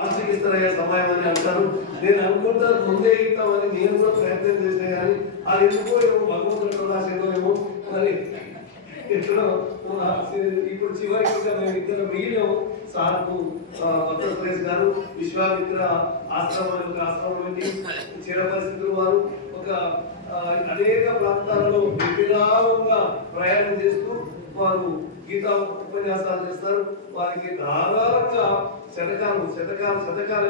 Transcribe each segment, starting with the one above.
ఆశ్రయిస్తారయ్యా సమయం అని అంటారు. నేను అనుకుంటాను ముందే ఇస్తామని నేను కూడా ప్రయత్నం చేసినా కానీ అది ఎందుకో ఏమో భగవంతుడు రాసేదో ఏమో మరి ఎక్కడో ఇప్పుడు చివరికి మేము ఇద్దరు మిగిలినాము. సార్కు కొత్త సురేష్ గారు విశ్వామిత్ర ఆశ్రమం నుండి చిర పరిస్థితులు వారు ఒక అనేక ప్రాంతాలలో విరామంగా ప్రయాణం చేస్తూ వారు గీతా ఉపన్యాసాలు చేస్తారు. వారికి ధారాళంగా శతకాల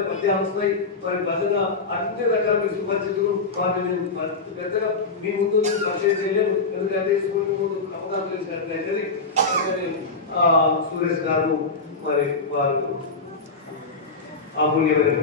పద్యాలు వస్తాయి. వారి భజన అన్ని రకాల సుపరిచితులు. వారిని నేను పెద్దగా మీ ముందు పరిచయం చేయలేము, ఎందుకంటే స్కూల్ ముందు అవగాహన తెలిసినట్లయితే. సురేష్ గారు మరి వారు అమూల్యమైన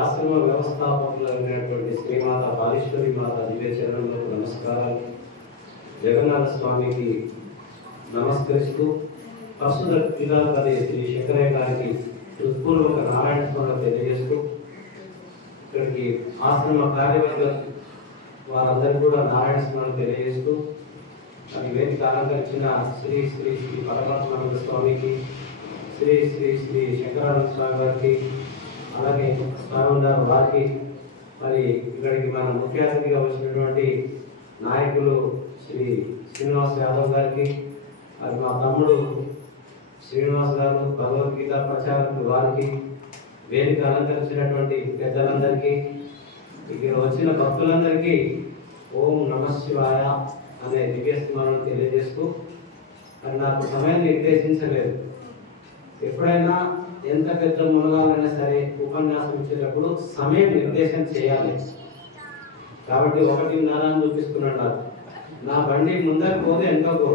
ఆశ్రమ వ్యవస్థాపకులైనటువంటి శ్రీమాత కాళేశ్వరి మాత దివ్య చరణంలో నమస్కారాలు. జగన్నాథ స్వామికి నమస్కరిస్తూ ప్రస్తుత పిల్లలపది శ్రీ శంకరయ్య గారికి హృత్పూర్వక నారాయణ స్మరణ తెలియజేస్తూ ఇక్కడికి ఆశ్రమ కార్యవర్గం వారందరూ కూడా నారాయణ స్మరణ తెలియజేస్తూ అది వేదిక అలంకరించిన శ్రీ శ్రీ శ్రీ పరమాత్మానంద స్వామికి, శ్రీ శ్రీ శ్రీ శంకరానంద స్వామి గారికి, అలాగే స్వామి వారికి, మరి ఇక్కడికి మన ముఖ్య అతిథిగా వచ్చినటువంటి నాయకులు శ్రీ శ్రీనివాస్ యాదవ్ గారికి, అది మా తమ్ముడు శ్రీనివాస్ గారు, భగవద్గీత ప్రచారకులు వారికి, వేదిక అలంకరించినటువంటి పెద్దలందరికీ, ఇక్కడ వచ్చిన భక్తులందరికీ ఓం నమ శివాయ అనే దివ్య స్మరణ తెలియజేస్తూ, అది నాకు సమయం నిర్దేశించలేదు. ఎప్పుడైనా ఎంత పెద్ద మునగాలైనా సరే ఉపన్యాసం ఇచ్చేటప్పుడు సమయం నిర్దేశం చేయాలి. కాబట్టి 1:30 చూపిస్తున్నాడు. నా బండి ముందర పోతే ఎంతకు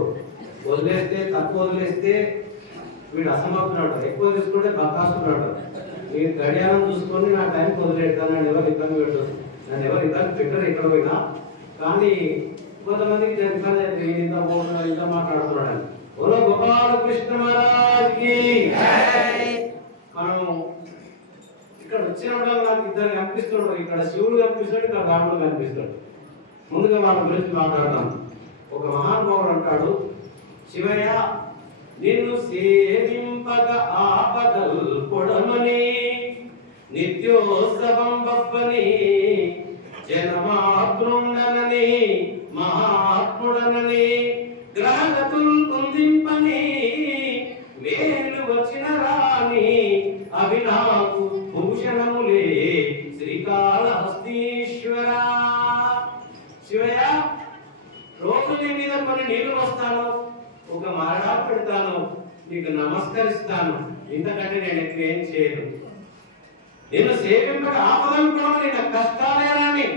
వదిలేస్తే, తక్కువ వదిలేస్తే వీడు అసమర్థున్నాడు, ఎక్కువ తీసుకుంటే బకాస్తున్నాడు. మీరు గడియారం చూసుకొని నా టైంకి వదిలేస్తాను, నన్ను ఎవరు ఇబ్బంది పెట్టదు, నన్ను ఎవరు ఇబ్బంది పెట్టరు ఎక్కడ పోయినా. కానీ కొంతమందికి ఇబ్బంది అయితే ఇంత మాట్లాడుతున్నాడు. ఓలో గోపాలకృష్ణ మహారాజ్కి మనం ఇక్కడ వచ్చినప్పుడు నాకు ఇద్దరు కనిపిస్తున్నాడు. ఇక్కడ శివుడు కనిపిస్తాడు, ఇక్కడ రాముడు కనిపిస్తాడు. ముందుగా వాళ్ళ గురించి మాట్లాడతాం. ఒక మహానుభావుడు అంటాడు, శివయ్య నిన్ను సేవింపగ ఆపదల్ పొడమని నిత్యోత్సవం బప్పని జనమాతృండనని మహాత్ముడనని గ్రహగతులు కుందింపని వేలు వచ్చిన రాని అవి నాకు భూషణములే శ్రీకాళహస్తీశ్వర. శివయ్య రోజు నీ మీద కొన్ని నీళ్లు వస్తాను, ఒక మరడా పెడతాను, నీకు నమస్కరిస్తాను, ఇంతకంటే నేను ఎక్కువ ఏం చేయను. నేను సేవింపక ఆపదనుకో నేను కష్టాలేనని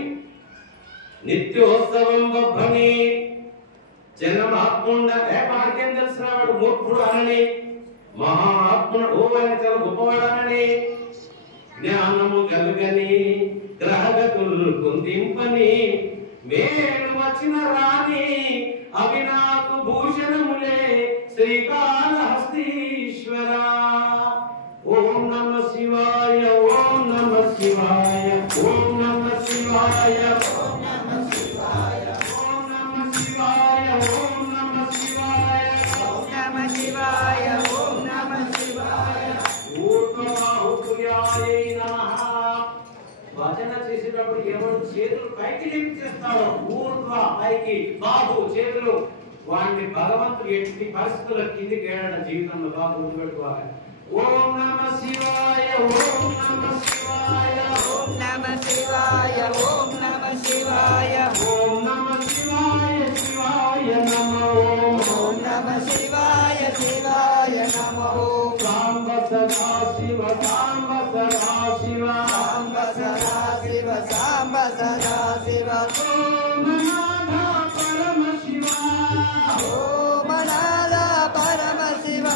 నిత్యోత్సవం బొబ్బని జన్మాత్ముండ పాడికేం తెలిసిన వాడు మూర్ఖుడు అనని మహాత్ముడు ఓ అని చాలా గొప్పవాడనని జ్ఞానము కలుగని గ్రహగతులు కుందింపని మేలు వచ్చిన రాని అవి నాకు భూషణములే శ్రీకాళహస్తీశ్వర. ఓం నమ శివాయ, ఓం నమ శివాయ, ఓం నమ శివాయ, ఓం నమ శివాయ, ఓం నమ శివాయ, ఓం నమ శివాయ, ఓం నమ శివాయ, ఓం నమ శివాయ. ఊర్ధ్వబాహుప్రియాయై నమః. భజన చేసేటప్పుడు ఎవరు చేతులు పైకి లిఫ్ట్ చేస్తారో, ఊర్ధ్వ పైకి, బాహు చేతులు, వాడిని భగవంతుడు ఎట్టి పరిస్థితుల కిందికి వేయడం జీవితంలో బాగా గుర్తుపెట్టుకోవాలి. ఓం నమ శివాయ, ఓం నమ శివాయ, ఓం నమ శివాయ, ఓం నమ శివాయ, ఓం నమ శివాయ, శివాయ నమో, ఓం నమ శివాయ, శివాయ నమో. సాంబ సదా శివ, సాంబ సదా శివ, సాంబ సదా శివ, సాంబ సదా శివ. ఓం నాథ పరమ శివ, ఓం నాథ పరమ శివ.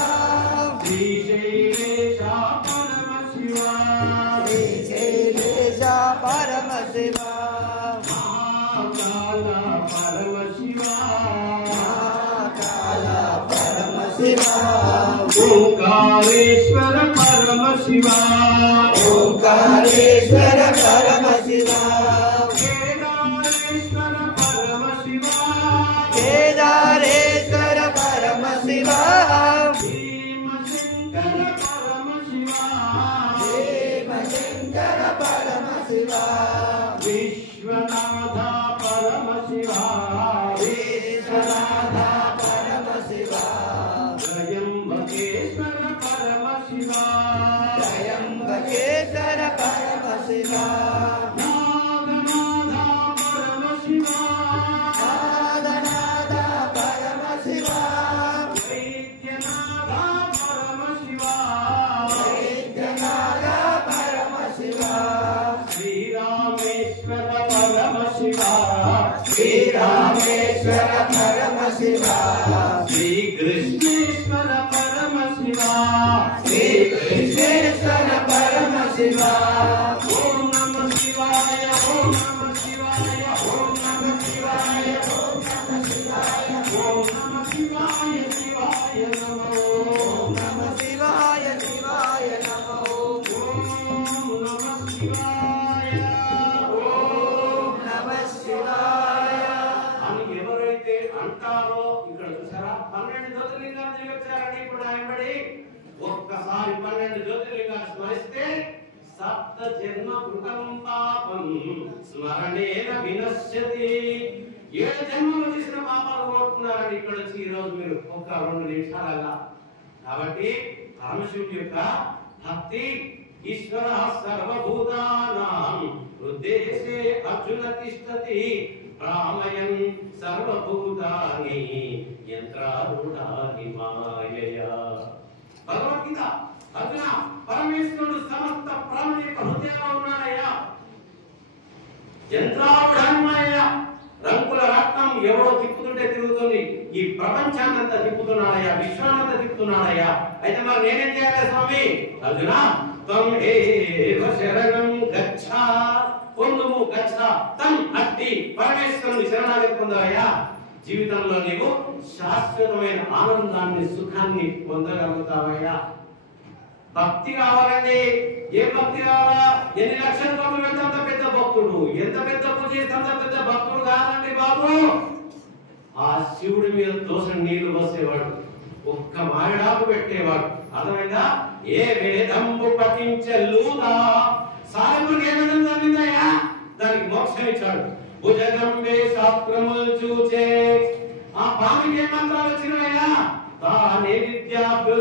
శ్రీశైలేశ పరమ శివ, శ్రీశైలేశ పరమ శివ. మహాకాల పరమ శివ, ఓంకారేశ్వర పరమ శివ ఓంకారేశ్వర పరమ శివ కేదారేశ్వర పరమ శివ కేదారేశ్వర పరమ శివ భీమశంకర పరమ శివ భీమశంకర పరమ శివ విశ్వనాథ పరమ శివ విశ్వనాథ పరమ శివ త్రయంబకేశ్వర పరమ శివ త్రయంబకేశ్వర పరమ శివ నాగనాథ పరమ శివ నాగనాథ పరమ శివ వైద్యనాథ పరమ శివ వైద్యనాథ పరమ శివ శ్రీరామేశ్వర పరమ శివ శ్రీరామేశ్వర పరమ శివ శ్రీకృష్ణేశ్వర పరమ శివ శ్రీకృష్ణేశ్వర పరమ శివ ఓం నమ శివాయ ఓం నమ శివాయ ఓం నమ శివాయ ఓం నమ శివాయ ఓం నమ శివాయ శివాయ నమో ఓం నమ శివాయ శివాయ నమో ఓం నమ శివాయ ఓం నమ శివాయ అని ఎవరైతే అంటారో ఇక్కడ చూసారా 12 జ్యోతిర్లింగాలు తిరిగి వచ్చారండి ఇప్పుడు ఆయనబడి ఒక్కసారి 12 జ్యోతిర్లింగాలు స్మరిస్తే సప్త జన్మ కృతం పాపం స్మరణేన వినశ్యతి 7 జన్మలు చేసిన పాపాలు పోతున్నారండి ఇక్కడ వచ్చి ఈ రోజు మీరు ఒక్క 2 నిమిషాలుగా కాబట్టి పరమశివుడి యొక్క భక్తి ఈశ్వర సర్వభూతానాం హృదయే అర్జున తిష్టతి ప్రామయన్ సర్వభూతాని యంత్రారూఢాని మాయయా భగవద్గీత అర్జున పరమేశ్వరుడు సమస్త ప్రాణుల యొక్క హృదయంలో ఉన్నాడయ్యా యంత్రారూఢాని మాయయా రంగుల రత్నం ఎవరో తిప్పుతుంటే తిరుగుతుంది ఈ ప్రపంచాన్నంతా తిప్పుతున్నాడయ్యా విశ్వాన్నంతా తిప్పుతున్నాడయ్యా అయితే మరి నేనేం చేయాలి స్వామి అర్జున త్వం ఏవ శరణం గచ్చ పొందుము గచ్చ తం అట్టి పరమేశ్వరుని శరణాగతి పొందవయ్యా జీవితంలో నీవు శాశ్వతమైన ఆనందాన్ని సుఖాన్ని పొందగలుగుతావయ్యా భక్తి కావాలండి ఏ భక్తి కావాలా ఎన్ని లక్షల కోట్లు పెడితే అంత పెద్ద భక్తుడు ఎంత పెద్ద పూజ చేస్తే అంత పెద్ద భక్తుడు కాదండి బాబు ఆ శివుడి మీద దోషం నీళ్లు పోసేవాడు ఒక్క మాయడాకు పెట్టేవాడు అర్థమైందా ఏ వేదంబు పఠించెల్లుదా సాయముడికి ఏ విధంగా జరిగిందయ్యా దానికి మోక్షం ఇచ్చాడు భుజగంబే శాస్త్రములు చూచే ఆ పామికి ఏ మంత్రాలు వచ్చినాయా తానే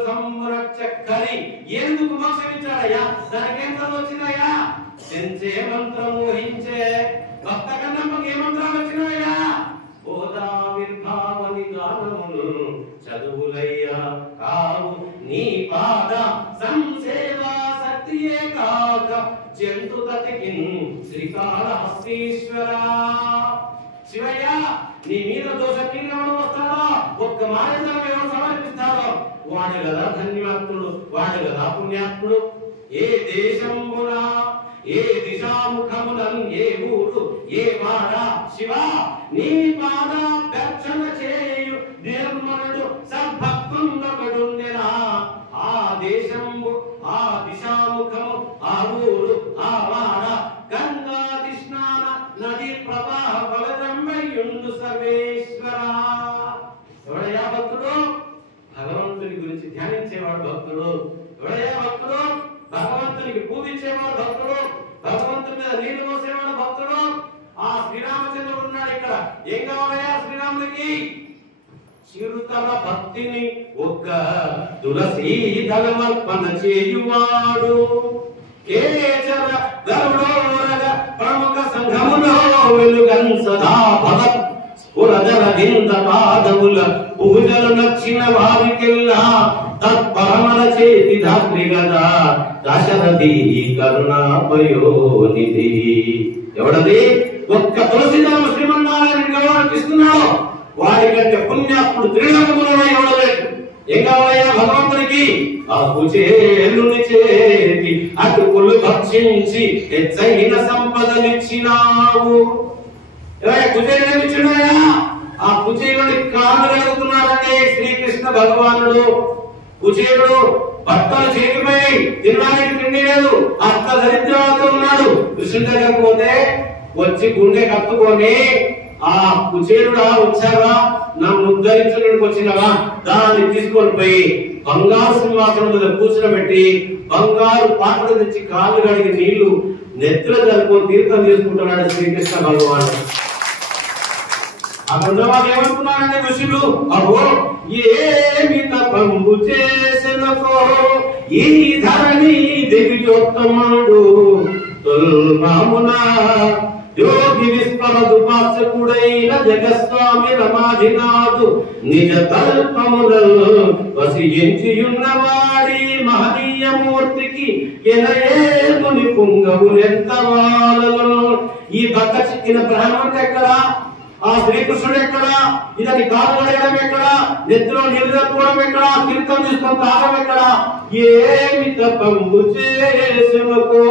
విద్యాభ్యుసంరక్షకని ఎందుకు మోక్షం ఇచ్చాడయ్యా దానికి ఏం చదువు వచ్చినాయా చెంచే మంత్రం ఊహించే భక్త కన్నమ్మకి ఏ మంత్రాలు వచ్చినాయా ఓదావిర్భావని గానములు చదువులయ్యా కావు నీ పాద సంసేవా శక్తియే కాక జంతు తతికిన్ శ్రీకాళహస్తీశ్వర శివయ్య నీ మీద దోష తీర్ణం వస్తాడో ఒక్క మానవుడు ఎవరు సమర్పిస్తాడో వాడు కదా ధన్యవాత్ముడు వాడు కదా పుణ్యాత్ముడు ఏ దేశంబున ఏ దిశాముఖమునం ఏ ఊరు ఏ వాడ శివ నీ పాదాభ్యర్చన చేయు నిర్మలుడు సద్భక్తుండబడుండెనా ఆ దేశంబు ఆ దిశాముఖము ఆ ఊరు ఆ వాడ గంగాది స్నాన నది ప్రవాహ బలదంబయుండు సర్వేశ్వర ఎవడయ్యా భక్తుడు భగవంతుని గురించి ధ్యానించేవాడు భక్తుడు ఎవడయ్యా భక్తుడు భగవంతునికి పూజించేవాడు భక్తుడు భగవంతుని మీద నీళ్లు పోసేవాడు భక్తుడు ఆ శ్రీరామచంద్రుడు ఉన్నాడు ఇక్కడ ఏం కావాలయ్యా శ్రీరాముడికి చిరుతల భక్తిని ఒక్క తులసీ దళమర్పణ చేయువాడు కేచర గరుడోరగ ప్రముఖ సంఘములో వెలుగన్ సదా భగత్ పురజల వింద పాదముల పూజలు నచ్చిన వారికెల్లా తత్పరమల చేతి ధాత్రి గదా దశరథి కరుణాపయోనిధి ఎవడది ఒక్క తులసిదళము శ్రీమన్నారాయణ ఎవరిస్తున్నాడో వారి కంటే పుణ్యాత్ముడు త్రిలోకములలో ఎవడలేడు ఏం కావాలయ్యా భగవంతునికి ఆ కుచేలుని చేతి అటుకులు భక్షించి హెచ్చైన సంపదలిచ్చినావు కుచేలు ఇచ్చినాయా ఆ కుచేలుడి కాళ్ళు కడుగుతున్నాడండి శ్రీకృష్ణ భగవానుడు. కుచేలుడు బట్టలు చేరిపోయాయి, తినడానికి తిండి లేదు, అత్త దరిద్రంతో ఉన్నాడు. కృష్ణుడి దగ్గరకు పోతే వచ్చి గుండె కత్తుకొని, ఆ కుచేలుడా వచ్చావా, నన్ను ఉద్ధరించడానికి వచ్చినవా, దాన్ని తీసుకొని పోయి బంగారు సింహాసనం మీద కూర్చోబెట్టి బంగారు పాత్రలు తెచ్చి కాళ్ళు కడిగి నీళ్లు నెత్తులు జరుపుకొని తీర్థం తీసుకుంటున్నాడు శ్రీకృష్ణ భగవానుడు. అక్కడ వాళ్ళు ఏమనుకున్నారంటే ఋషులు, అహో ఏమి తపంబు చేసినకో ఈ ధరణి దివ్యోత్తముడు తుల్మామున యోగి విస్మరదుపాసకుడైన జగస్వామి రమాధినాథు నిజ తల్పములను వసించియున్నవాడి మహనీయ మూర్తికి ఎనయేముని పుంగవులెంత వాళ్ళను. ఈ బక్క చిక్కిన బ్రాహ్మణుడు ఎక్కడా, ఆ శ్రీకృష్ణుడు ఎక్కడా, ఇతని కాలు కడగడం ఎక్కడా, నెత్తిలో నీళ్ళు జరుపుకోవడం ఎక్కడా, తీర్థం తీసుకొని తాగడం ఎక్కడా, ఏమి తపంబు చేసినకో.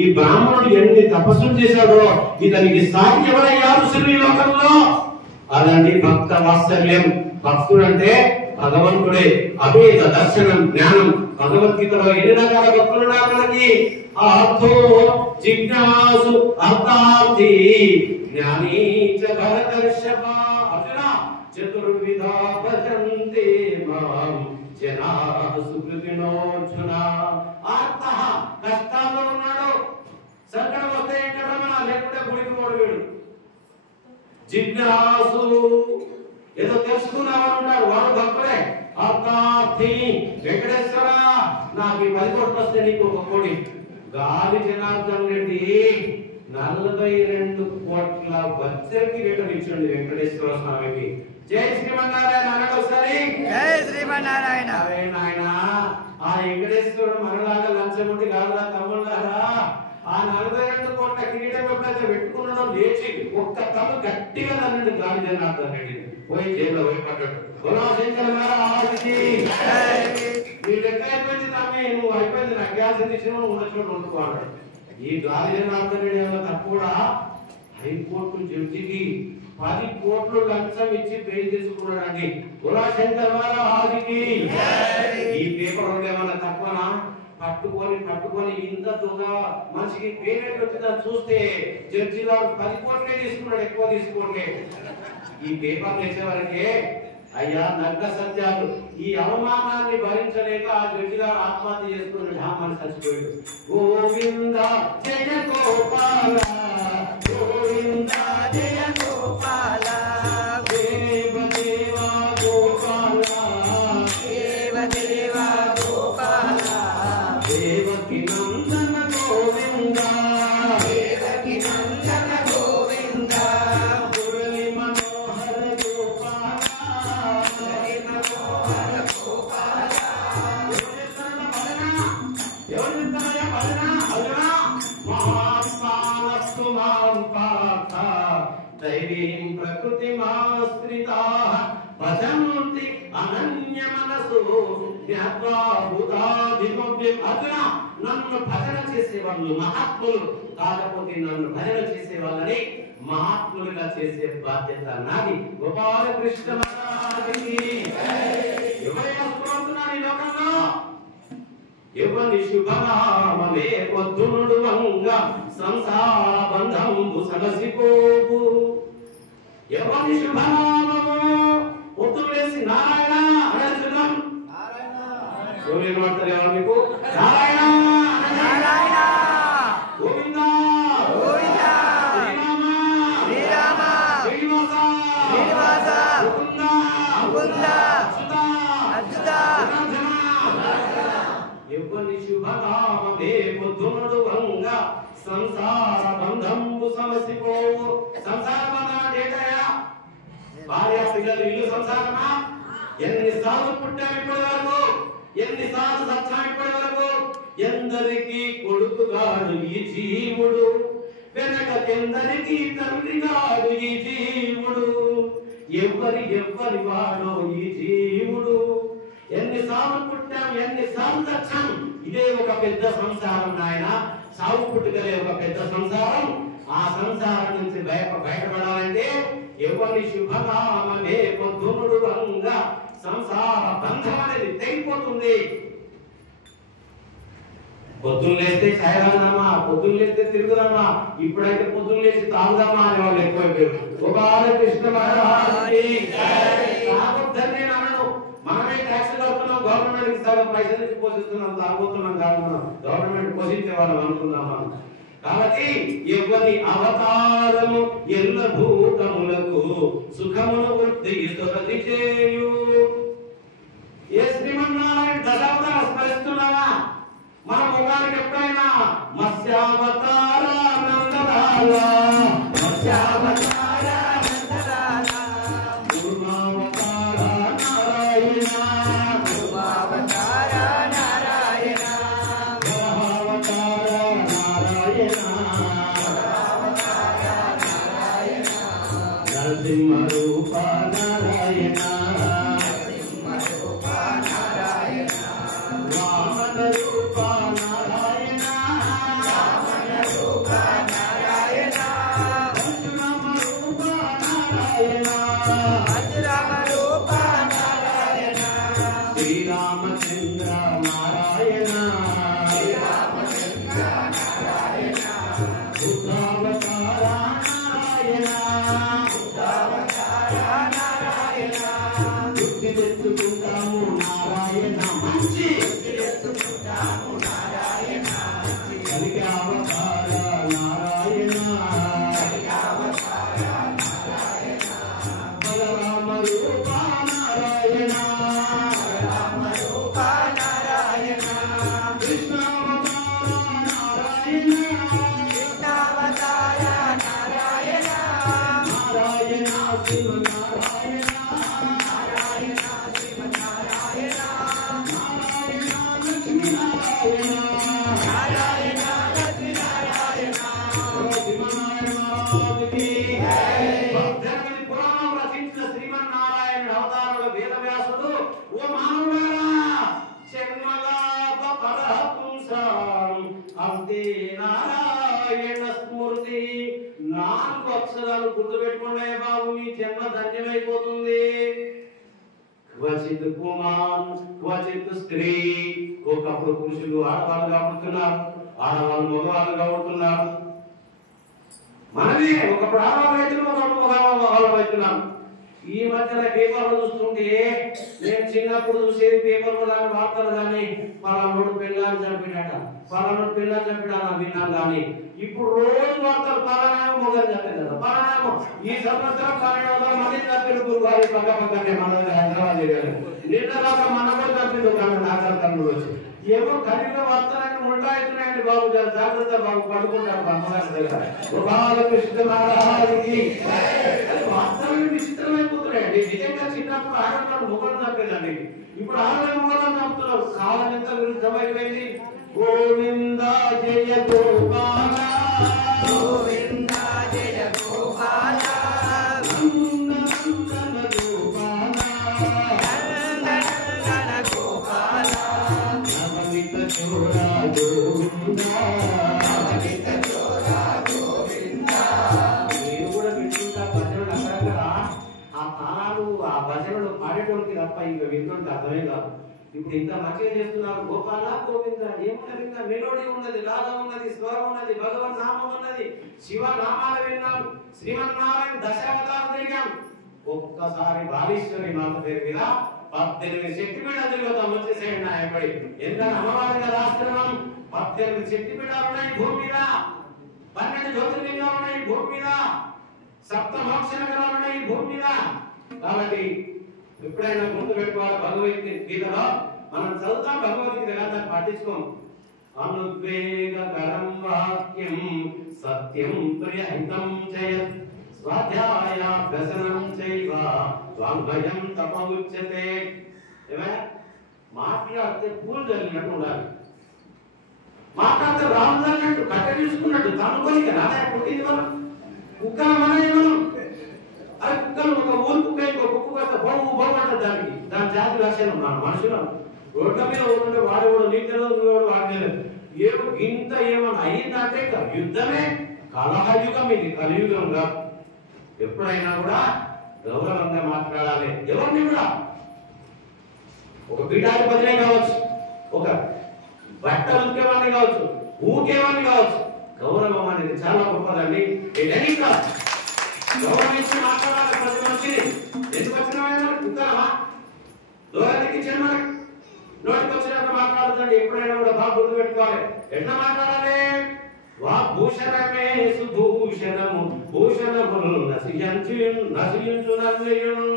ఈ బ్రాహ్మణుడు ఎన్ని తపస్సులు చేశాడో ఇతనికి సాటి ఎవరయ్యారు శ్రీ లోకంలో. అలాంటి భక్త వాత్సల్యం. భక్తుడు అంటే భగవంతుడే, అభేద దర్శనం, జ్ఞానం. భగవద్గీతలో ఎన్ని రకాల భక్తులు ఉన్నారు మనకి. అర్థో జిజ్ఞాసు అర్థార్థి జ్ఞానీ చ భరతర్షభ. అర్జున చతుర్విధా భజంతే మాం జనాః సుకృతినోర్జున. అర్థః కష్టాల్లో ఉన్నాడు, సంకటం వస్తే ఎక్కడమా, లేకుంటే గుడికి పోడు వీడు. జిజ్ఞాసు ఏదో తెలుసుకున్నామని ఉంటాడు, వాడు భక్తుడే. అర్థార్థి వెంకటేశ్వర నాకు 10 కోట్లు వస్తే నీకు 1 కోటి. గాలి జనార్దన్ రెడ్డి 42 కోట్ల బడ్జెట్కి రిటర్న్ ఇచ్చండి వెంకటేశ్వర స్వామికి. జై శ్రీమన్నారాయణ అన్నాడు ఒకసారి. జై శ్రీమన్నారాయణ. అరే నాయన, ఆ వెంకటేశ్వరుడు మనలాగా లంచముండి కాదా తమ్ముళ్ళారా, ఆ 42 కోట్ల కిరీటం ఎప్పుడైతే పెట్టుకున్నాడో లేచి ఒక్క తమ్ము గట్టిగా నన్ను గాలి జనార్దన్ రెడ్డి పోయి జైల్లో పోయి పడ్డాడు. నీ లెక్క అయిపోయింది తమ్మి, నువ్వు అయిపోయింది, నా గ్యాస్ తీసిన ఉండొచ్చు వండుకోవాడు. ఈ గాలి జనార్దన్ రెడ్డి ఏమో తప్పుడా హైకోర్టు జడ్జికి 10 కోట్లు లంచం ఇచ్చి బెయిల్ తీసుకున్నాడండి. గురాశంకర్ ఆదికి ఈ పేపర్ ఏమన్నా తక్కువనా? పట్టుకొని ఇంత దొంగ మనిషికి పేమెంట్ వచ్చిందని చూస్తే జడ్జి గారు 10 కోట్లే తీసుకున్నాడు, ఎక్కువ తీసుకోండి. ఈ పేపర్ వేసేవారికి అయ్యా నగ్న సత్యాలు. ఈ అవమానాన్ని భరించలేక ఆ జడ్జి గారు ఆత్మహత్య చేసుకుని ఢామని చచ్చిపోయాడు. గోవింద జయ గోపాల, గోవింద జయ గోపాల, దేవ దేవ గోపాల, దేవ దేవ గోపాల, దేవకి నందన గోవింద, దేవకి నందన గోవింద, మురళి మనోహర గోపాల, మురళి మనోహర గోపాల. ఎవరిస్తారయ్యా భజన? భజన మహాత్మానస్తు మాం పార్థ దైవీం ప్రకృతిమాశ్రితాః భజంతి అనన్య మనసు జ్ఞాత్వా భూతాధిపవ్యం. అర్జున, నన్ను భజన చేసేవాళ్ళు మహాత్ములు, కాకపోతే నన్ను భజన చేసే వాళ్ళని మహాత్ములుగా చేసే బాధ్యత నాది. గోపాలకృష్ణ మహారాజుకి ఎవరైనా సుఖపడుతున్నాడు ఈ లోకంలో? ఎవరి శుభనామమే పొద్దునుడు వంగ సంసార బంధంబు సగసిపోవు. ఎవరి శుభనామము పొద్దులు వేసి నారాయణ అనడం సూర్యుడు అంటారు. ఎవరు మీకు? నారాయణ నారాయణ, గోవింద గోవింద, శ్రీరామ శ్రీరామ, శ్రీనివాస శ్రీనివాస, ముకుంద ముకుంద, అచ్యుత అచ్యుత. ఎవరి శుభనామమే పొద్దునుడు వంగ సంసార బంధంబు సమసిపోవు. సంసార బంధం అంటే ఏంటయ్యా? భార్య పిల్లలు, ఇల్లు సంసారమా? ఎన్నిసార్లు పుట్టాం ఇప్పటి వరకు, ఎన్నిసార్లు సత్యం ఇప్పటి వరకు. ఎందరికీ కొడుకుగాడు ఈ జీవుడు, వెనకెందరికీ తండ్రిగాడు ఈ జీవుడు. ఎవరి వాడో ఈ జీవుడు. ఎన్నిసార్లు పుట్టాం, ఎన్నిసార్లు సత్యం. ఇదే ఒక పెద్ద సంసారం నాయన. సాగు పుట్టుకలే ఒక పెద్ద సంసారం. ఆ సంసారం నుంచి బయటపడాలంటే ఎవరి శుభనామమే పొద్దునుడు వంగా సంసార బంధం అనేది తెగిపోతుంది. పొద్దున్న లేస్తే ఛాయదామా, పొద్దున్న లేస్తే తిరుగుదామా, ఇప్పుడైతే పొద్దున్న లేచి తాగుదామా అనే వాళ్ళు ఎక్కువైపోయారు. కృష్ణ తాగొద్దని అనను. మనమే ట్యాక్స్ కడుతున్నాం, గవర్నమెంట్ సగం పైసలు ఇచ్చి పోషిస్తున్నాం, తాగుతున్నాం కాదు, మనం గవర్నమెంట్ పోషించే వాళ్ళం అనుకున్నాం మనం. కాబట్టి ఎవరి అవతారము ఎల్ల భూతములకు సుఖమును వృద్ధి స్తుతి చేయు. ఏ శ్రీమన్నారాయణ దశావతార స్మరిస్తున్నావా? మన ముఖానికి ఎప్పుడైనా మత్స్యావతార నందలాల, మత్స్యావతార నందలాల, కూర్మావతార నారాయణ, కూర్మావతార నారాయణ, వరాహవతార నారాయణ, వరాహవతార నారాయణ, నరసింహ రూప నారాయణ, నరసింహ రూప నారాయణ, వామన రూప నారాయణ, వామన రూప నారాయణ, పరశురామ రూప నారాయణ, పరశురామ రూప నారాయణ, శ్రీరామచంద్ర నారాయణ, శ్రీరామచంద్ర నారాయణ, బుద్ధావతార నారాయణ, బుద్ధావతార నారాయణ, బుద్ధి తెచ్చుకుంటాము నారాయణ మంచి, బుద్ధి తెచ్చుకుంటాము నారాయణ మంచి, కలిగి అవతార నారాయణ, కలిగి అవతార నారాయణ, బలరామ రూప నారాయణ, బలరామ రూప నారాయణ, కృష్ణావతార నారాయణ, కృష్ణావతార నారాయణ, నారాయణ శివ నారాయణ, నారాయణ శివ నారాయణ, నారాయణ లక్ష్మీ నారాయణ, నారాయణ లక్ష్మీ నారాయణ, శ్రీమన్నారాయణకి భక్తుని పురాణం రచించిన శ్రీమన్నారాయణ అవతారుల వేదవ్యాసుడు ఓ మానవుడా జన్మలాభ పరపుంసాం అంతే నారాయణ స్మృతి. 4 అక్షరాలు గుర్తుపెట్టుకోండి బాబు, మీ జన్మ ధన్యమైపోతుంది. క్వచిత్ పుమాన్ క్వచిత్ స్త్రీ, ఒకప్పుడు పురుషులు ఆడవాళ్ళుగా పుడుతున్నారు, ఆడవాళ్ళు మగవాళ్ళుగా పుడుతున్నారు. మనమే ఒకప్పుడు ఆడవాళ్ళు అయితే ఒకప్పుడు మగవాళ్ళు అవుతున్నాం. ఈ మధ్యన పేపర్లు చూస్తుంటే నేను చిన్నప్పుడు చూసేది పేపర్లు కానీ వార్తలు కానీ పలానోడు పిల్లలు చంపినట, పలానోడు పిల్లలు చంపినా విన్నాం. కానీ ఇప్పుడు రోజు వార్తలు పలానామో మొగలు చంపినారు, పలానామో ఈ సంవత్సరం 1200 మంది చంపిన వారి పక్క పక్కనే మన హైదరాబాద్ ఏరియాలో. నిన్న దాకా మన కూడా చంపింది ఒక నాగరికంలో వచ్చి. ఏమో ఖరీదులో వార్తలన్నీ ఉంటా అవుతున్నాయండి బాబు, జాగ్రత్త బాబు, పడుకుంటారు అమ్మగారి దగ్గర. కృష్ణ మహారాజుకి వార్తలు విచిత్రమైపోతున్నాయండి. నిజంగా చిన్నప్పుడు ఆడవాళ్ళు మొగలు చంపేదండి, ఇప్పుడు ఆడవాళ్ళు మొగలు చంపుతున్నారు. కాలం ఎంత విరుద్ధమైపోయింది. గోవింద జయ గోపాల, గోవింద జయ గోపాల, నందన గోపాల, నందన గోపాల, నవనిత చోర గోవింద, నవనిత చోర గోవింద. మీరు కూడా వింటుంటా భజనలు అక్కడ ఆ తాళాలు ఆ భజనలు పాడేటోళ్ళకి తప్ప ఇంకా వింటుంటే అర్థమే కాదు. ఇప్పుడు ఇంత మంచిగా చేస్తున్నారు. గోపాల గోవింద ఏమున్నది, ఇంకా మెలోడీ ఉన్నది, రాగం ఉన్నది, స్వరం ఉన్నది, భగవన్ నామం ఉన్నది, శివ నామాలు విన్నాం, శ్రీమన్నారాయణ దశావతారం తిరిగాం. ఒక్కసారి బాలీశ్వరి మాత పేరు మీద 18 శక్తిపీఠాలు తిరుగుతాం. వచ్చేసేయండి నా ఎంబడి. ఎంత అమ్మవారి కదా ఆశ్రమం. 18 శక్తిపీఠాలు ఉన్నాయి భూమి మీద, 12 జ్యోతిర్లింగాలు ఉన్నాయి భూమి మీద, 7 మోక్ష నగరాలు ఉన్నాయి భూమి మీద. కాబట్టి ఎప్పుడైనా గుర్తు పెట్టుకోవాలి, భగవద్గీతలో మనం చదువుతాం భగవద్గీత కదా, దాన్ని పట్టించుకోం. అనుద్వేగకరం వాక్యం సత్యం ప్రియహితం జయత్ స్వాధ్యాయాభ్యసనం చైవ వాంగ్మయం తపముచ్యతే. మాట్లాడితే పూలు చల్లినట్టు ఉండాలి, మాట్లాడితే రాము చల్లినట్టు కట్టె తీసుకున్నట్టు తనుకొని నాదే పుట్టింది మనం. కుక్కలు మనమే మనం. అది కుక్కలు ఒక ఊరు కుక్క ఇంకో కుక్క వస్తే బొమ్మ బొమ్మ అంటారు. దాని జాతి లక్షణం మన మనుషులం. రోడ్ల మీద ఉంటే వాడు కూడా నీళ్ళు వాడి ఏమో ఇంత ఏమన్నా అయ్యిందంటే యుద్ధమే. కలహయుగం ఇది, కలియుగంగా ఎప్పుడైనా కూడా గౌరవంగా మాట్లాడాలి. ఎవరిని కూడా ఒక పీఠాధిపతినే కావచ్చు, ఒక బట్టలు ఉకేవాడిని కావచ్చు, ఊకేవాడిని కావచ్చు. గౌరవం అనేది చాలా గొప్పదండి. గౌరవించి మాట్లాడాలి ప్రతి మనిషిని. ఎందుకు వచ్చిన ఉత్తరమా దూరానికి ఇచ్చిన నోటికి వచ్చినట్టు మాట్లాడుతుంది. ఎప్పుడైనా కూడా బాగా గుర్తు పెట్టుకోవాలి. ఎట్లా మాట్లాడాలి? వాగ్భూషణమే సుభూషణము భూషణములు నశించునన్నయును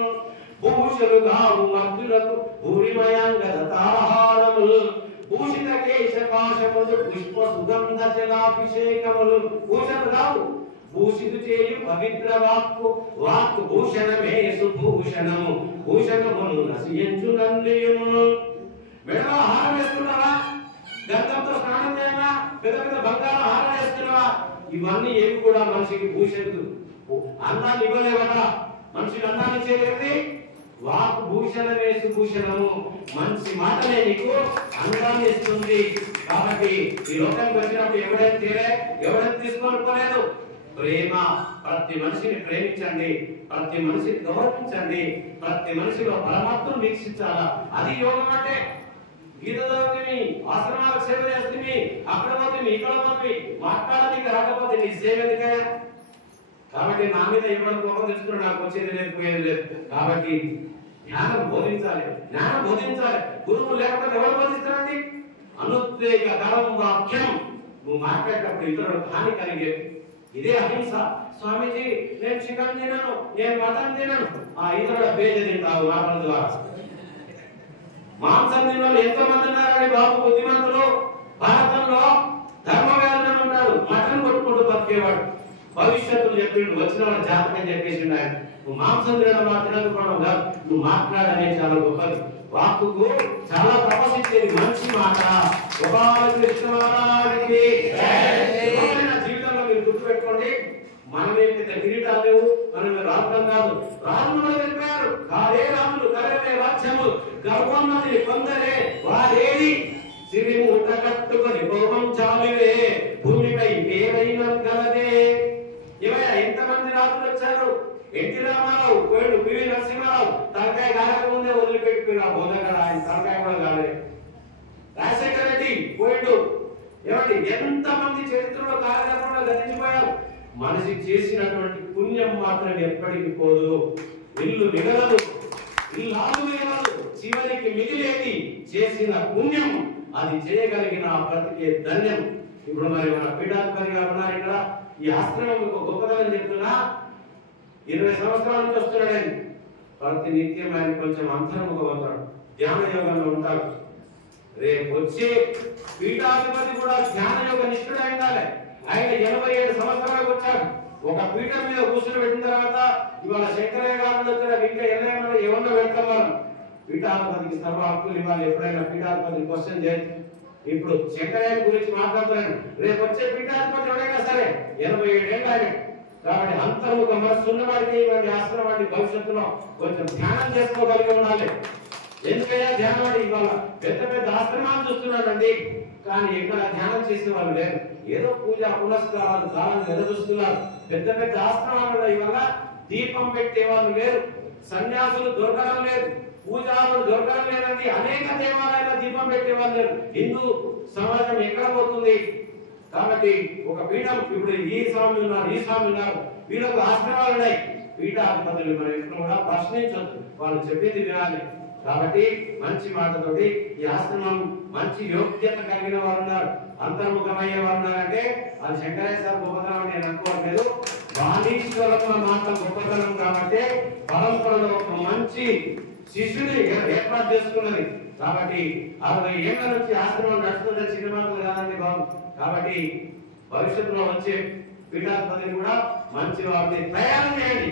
భూషలుగావు మగ్గులకు భూరిమయాంగతాహారములు భూషిత కేశపాశములు పుష్ప సుగంధ జలాభిషేకములు భూషణుగావు భూషితు చేయు పవిత్ర వాక్కు వాక్కు భూషణమే సుభూషణము భూషణములు నశించునన్నయును. మెడలో హారం వేస్తున్నావా? గంధంతో స్నానం చేయనా? పెద్ద పెద్ద బంగారం హారం వేస్తున్నావా? ఇవన్నీ ఏవి కూడా మనిషికి భూషణులు. అన్నాన్ని ఇవ్వలేవట. మనిషికి అన్నాన్ని ఇచ్చేది వాక్ భూషణమే సుభూషణము. మంచి మాటలే నీకు అందాన్ని ఇస్తుంది. కాబట్టి ఈ లోకానికి వచ్చినప్పుడు ఎవరైతే తీసుకొని పోలేదు. ప్రేమ, ప్రతి మనిషిని ప్రేమించండి, ప్రతి మనిషిని గౌరవించండి, ప్రతి మనిషిలో పరమాత్మను వీక్షించాలా. అది యోగం అంటే. గీత చదువుతుంది, ఆశ్రమాలకు సేవ చేస్తుంది, అక్కడ పోతుంది, ఇక్కడ పోతుంది, మాట్లాడడానికి రాకపోతే నీ సేవ ఎందుకయ్యా? కాబట్టి నా మీద ఎవరు కోపం తెచ్చుకుని నాకు వచ్చేది లేదు, పోయేది లేదు. కాబట్టి జ్ఞానం బోధించాలి, జ్ఞానం బోధించాలి. గురువు లేకపోతే ఎవరు బోధిస్తారండి? అనుద్వేగకరం వాక్యం నువ్వు మాట్లాడేటప్పుడు ఇతరులకు హాని కలిగేది. ఇదే అహింస. స్వామీజీ నేను చికెన్ తినను, నేను మటన్ తినను, ఇతరుల పేజ తింటావు మాటల ద్వారా. మాంసం తిన్న వాళ్ళు ఎంతో మంది ఉన్నారని బాబు బుద్ధిమంతులు. భారతంలో ధర్మవేదన ఉంటాడు, మటన్ కొట్టుకుంటూ బతికేవాడు. భవిష్యత్తులు చెప్పిండు, వచ్చిన వాళ్ళ జాతకం చెప్పేసిండు ఆయన. నువ్వు మాంసం తినడం తినకపోవడం కాదు, నువ్వు మాట్లాడనే చాలా గొప్పది. వాక్కుకు చాలా తపస్సిచ్చేది మంచి మాట. జీవితంలో మీరు గుర్తుపెట్టుకోండి, మనమేమి కిరీటాలు లేవు, మనం రావడం కాదు. రాజులు వెళ్ళిపోయారు, కారే రాజులు కరవే రాజ్యము గర్వన్నది కొందరే వారేది సిరి మూట కట్టుకొని భోగం చాలువే భూమిపై పేరైన కలదే. ఇవయ ఎంతమంది రాజులు వచ్చారు? ఎన్టీ రామారావు పోయాడు, పివి నరసింహారావు తలకాయ గాలక ముందే వదిలిపెట్టిపోయినా బోధగడ, ఆయన తలకాయ కూడా కాలేదు. రాజశేఖర రెడ్డి పోయాడు. ఏమండి ఎంతమంది చరిత్రలో కాలగర్భంలో గతించిపోయారు. మనిషి చేసినటువంటి పుణ్యం మాత్రం ఎప్పటికి పోదు. ఇల్లు మిగలదు, ఇల్లాలు మిగలదు, చివరికి మిగిలేది చేసిన పుణ్యం. అది చేయగలిగిన బ్రతికే ధన్యం. ఇప్పుడు మరి మన పీఠాధిపతి గారు ఉన్నారు ఇక్కడ. ఈ ఆశ్రమం గొప్పదనం చెప్తున్నా. 20 సంవత్సరాల నుంచి వస్తున్నాడు. ప్రతి నిత్యం ఆయన కొంచెం అంతర్ముఖమవుతాడు, ధ్యాన యోగంలో ఉంటాడు. రేపు వచ్చే పీఠాధిపతి కూడా ధ్యాన యోగ నిష్ఠుడై ఉండాలి. ఆయన 87 సంవత్సరాలకు వచ్చాడు. ఒక పీఠం మీద కూర్చుని పెట్టిన తర్వాత ఇవాళ శంకరయ్య గారు దగ్గర ఇంకా ఎవరినో పెడతాం మనం. పీఠాధిపతికి సర్వ హక్కులు ఇవ్వాలి. ఎప్పుడైనా పీఠాధిపతిని క్వశ్చన్ చేయొచ్చు. ఇప్పుడు శంకరయ్య గురించి మాట్లాడుతున్నాను. రేపు వచ్చే పీఠాధిపతి ఎవరైనా సరే 87 ఏళ్ళు ఆయన. కాబట్టి అంతర్ముఖ మనస్సు ఉన్నవాడికి ఇవన్నీ ఆశ్రమాన్ని భవిష్యత్తులో కొంచెం ధ్యానం చేసుకోగలిగి ఉండాలి. ఎందుకయ్యా ధ్యానం అంటే ఇవాళ పెద్ద పెద్ద ఆశ్రమాలు చూస్తున్నారండి, కానీ ఎక్కడ ధ్యానం చేసే వాళ్ళు లేరు. ఏదో పూజ పునస్కారాలు కాలాన్ని ఎదురుస్తున్నారు. పెద్ద పెద్ద ఆశ్రమాలలో ఇవాళ దీపం పెట్టే వాళ్ళు లేరు, సన్యాసులు దొరకడం లేదు, పూజారులు దొరకడం లేదండి. అనేక దేవాలయాల దీపం పెట్టే వాళ్ళు లేరు. హిందూ సమాజం ఎక్కడ పోతుంది? కాబట్టి ఒక పీఠం, ఇప్పుడు ఈ స్వామి ఉన్నారు, ఈ స్వామి ఉన్నారు, వీళ్ళకు ఆశ్రమాలు ఉన్నాయి. పీఠాధిపతులు మనం ఎప్పుడు కూడా ప్రశ్నించొద్దు, వాళ్ళు చెప్పింది వినాలి. కాబట్టి మంచి మాటతోటి ఈ ఆశ్రమం మంచి యోగ్యత కలిగిన వారు ఉన్నారు, అంతర్ముఖమయ్యే వారు ఉన్నారంటే అది శంకరయ్య సార్ గొప్పతనం అని నేను అనుకోవట్లేదు. వాణీశ్వరం మాట గొప్పతనం. కాబట్టి పరంపరలో ఒక మంచి శిష్యుని ఏర్పాటు చేసుకున్నది. కాబట్టి 60 ఏళ్ల నుంచి ఆశ్రమం నడుస్తున్న చిన్న మాటలు కాదండి బాబు. కాబట్టి భవిష్యత్తులో వచ్చే పీఠాధిపతిని కూడా మంచి వారిని తయారు చేయండి.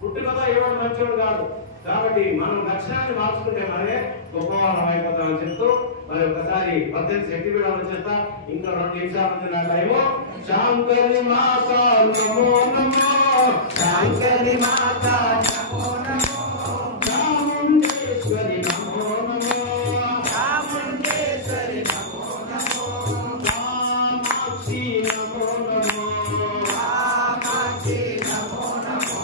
పుట్టుకతో ఎవరు మంచివాడు కాదు. కాబట్టి మనం లక్షణాన్ని మార్చుకుంటే మనమే గొప్పవాళ్ళం అయిపోతామని చెప్తూ మరి ఒకసారి 18 శక్తి పీఠాలు వచ్చేస్తా. ఇంకా 2 నిమిషాల నుంచి నా టైము. శాంకరి మాత నమో నమో, శాంకరి మాత నమో నమో, చాముండేశ్వరి నమో నమో, చాముండేశ్వరి నమో నమో, కామాక్షి నమో నమో, కామాక్షి నమో నమో,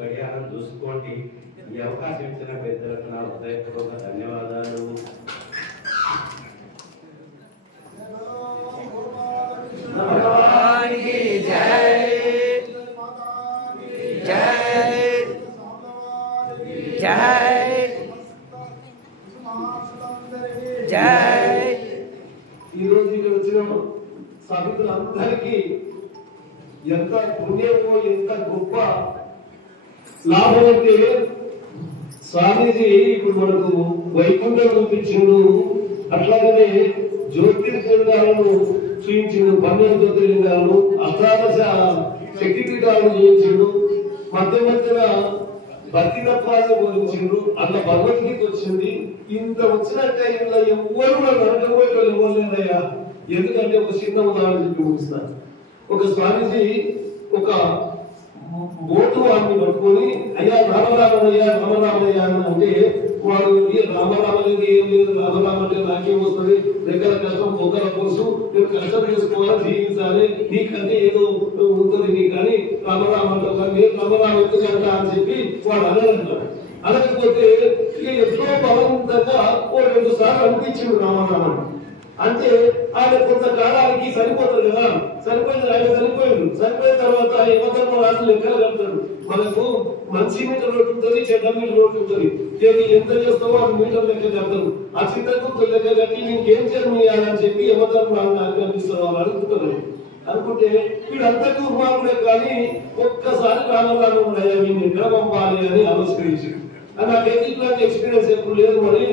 గడియారం చూసుకోండి. ఈ అవకాశం ఇచ్చిన పెద్దలకు నా హృదయపూర్వక ధన్యవాదాలు. ఈ రోజు ఇక్కడ వచ్చిన సభికులందరికీ ఎంత పుణ్యమో ఎంత గొప్ప లాభం అంటే స్వామీజీ ఇప్పుడు మనకు వైకుంఠం చూపించిండు, అట్లాగనే జ్యోతిర్లింగాలను చూపించిండు, 12 జ్యోతిర్లింగాలను, అష్టాదశ శక్తిపీఠాలను చూపించిండు, మధ్య మధ్యన భక్తితత్వాన్ని బోధించిండు. అట్లా భగవద్గీత వచ్చింది. ఇంత వచ్చినట్టే ఇంట్లో ఎవ్వరు కూడా నరకపోయే వాళ్ళు ఎవరు లేదయ్యా. ఎందుకంటే ఒక చిన్న ఉదాహరణ చెప్పి ముగిస్తాను. ఒక స్వామీజీ ఒక బోటు వాడిని పట్టుకొని అయ్యా రామరామయ్య రామరామయ్య అని అంటే వాడు రామరామయ్య ఏం లేదు, రామరామ అంటే నాకేం వస్తుంది, దగ్గర కష్టం పొగల కోసం నేను కష్టం చేసుకోవాలి, జీవించాలి, నీకంటే ఏదో ఉంటుంది నీకు కానీ రామరామ అంటారు, నేను రామరామ ఎందుకంట అని చెప్పి వాడు అనగలుగుతాడు. అనకపోతే ఎంతో బలవంతంగా ఓ 2 సార్లు అనిపించింది రామరామ అంటే ఆయన కొంతకాలానికి సరిపోతారు కదా. ఆయన చనిపోయిన తర్వాత యమధర్మ రాజు లెక్కలు కడతాడు. మనకు మంచి మీటర్ రోడ్డు ఉంటుంది, చెడ్డ మీటర్ రోడ్డు ఉంటుంది. ఎంత చేస్తామో అది మీటర్ లెక్క కడతారు. ఆ చిత్రకు లెక్క కట్టి ఇంకేం చేయాలని చెప్పి యమధర్మ రాజు అనిపిస్తారు. వాళ్ళు అడుగుతున్నారు. అనుకుంటే వీడంతకు దుర్మార్గుడే కానీ ఒక్కసారి రామరాముడు అయ్యా వీడిని ఎక్కడ పంపాలి అని ఆలోచించి నాకైతే ఇట్లాంటి ఎక్స్పీరియన్స్ ఎప్పుడు లేదు. మరి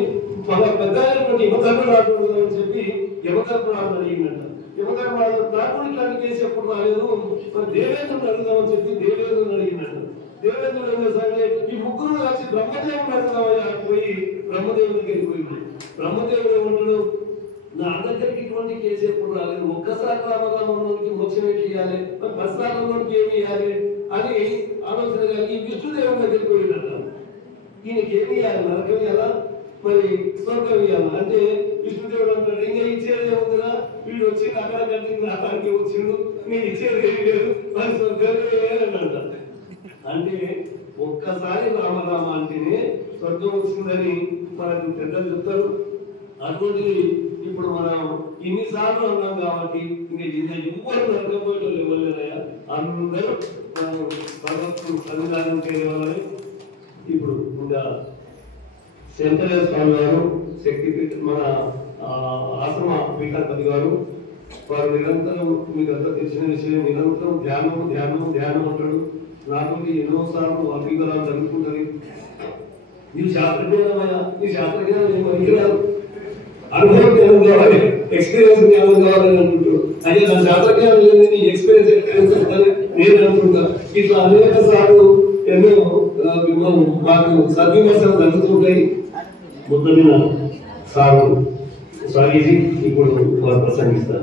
మన పెద్ద యమధర్మరాజు అని చెప్పి యమధర్మరాజు అడిగిందంట. యమధర్మరాజు నాకు ఇట్లాంటి కేసు ఎప్పుడు రాలేదు, మరి దేవేంద్రుడు అడుగుదామని చెప్పి దేవేంద్రుడు అడిగిందంట. దేవేంద్రుడు ఏం చేశాడే, ఈ ముగ్గురు కలిసి బ్రహ్మదేవుడు అడుగుదామని పోయి బ్రహ్మదేవుడి దగ్గరికి పోయింది. బ్రహ్మదేవుడు ఏమంటాడు, నా దగ్గరికి ఇటువంటి కేసు ఎప్పుడు రాలేదు, ఒక్కసారి రామరామకి మోక్షం ఏంటి ఇవ్వాలి, ప్రసాదంలోకి ఏమి ఇవ్వాలి అని ఆలోచన కలిగి విష్ణుదేవుడి దగ్గరికి పోయిందంట. ఈయనకి ఏమి ఇవ్వాలి, నరకం ఇవ్వాలా మరి స్వర్గం ఇవ్వాలి అంటే విష్ణుదేవుడు అంటాడు, ఇంకా ఇచ్చేది ఏముందిరా, వీడు వచ్చి అక్కడ కట్టింది నాటానికి వచ్చిండు, నేను ఇచ్చేది ఏమి లేదు, మరి స్వర్గం అంట. అంటే ఒక్కసారి రామరామ అంటేనే స్వర్గం వచ్చిందని మనకు పెద్దలు చెప్తారు. అటువంటి ఇప్పుడు మనం ఇన్నిసార్లు అన్నాం కాబట్టి ఇంకా ఎవ్వరు నరకపోయేటోళ్ళు ఇవ్వలేదయా, అందరూ భగవత్తుడు సన్నిధానం చేయవాలని. ఇప్పుడు ఇంకా శంకరేశ్వర స్వామి గారు శక్తిపీఠ మన ఆశ్రమ పీఠాధిపతి గారు వారు నిరంతరం మీకంతా తెలిసిన విషయం, నిరంతరం ధ్యానం ధ్యానం ధ్యానం అంటాడు. నాకు ఎన్నోసార్లు అభిజ్ఞానం జరుగుతుంటది. నీవు శాస్త్రజ్ఞానమయ్యా, నీ శాస్త్రజ్ఞానం ఏం పనికిరాదు, అనుభవం జ్ఞానం కావాలి, ఎక్స్పీరియన్స్ జ్ఞానం కావాలని అంటుంటాడు. అదే నా శాస్త్రజ్ఞానం లేదు, నీ ఎక్స్పీరియన్స్ ఎక్స్పీరియన్స్ నేను అనుకుంటా. ఇట్లా అనేక సార్లు ఎన్నో మాకు సద్విమర్శలు జరుగుతుంటాయి. మొత్తం సాగు స్వామీజీ ఇప్పుడు ప్రసంగిస్తారు.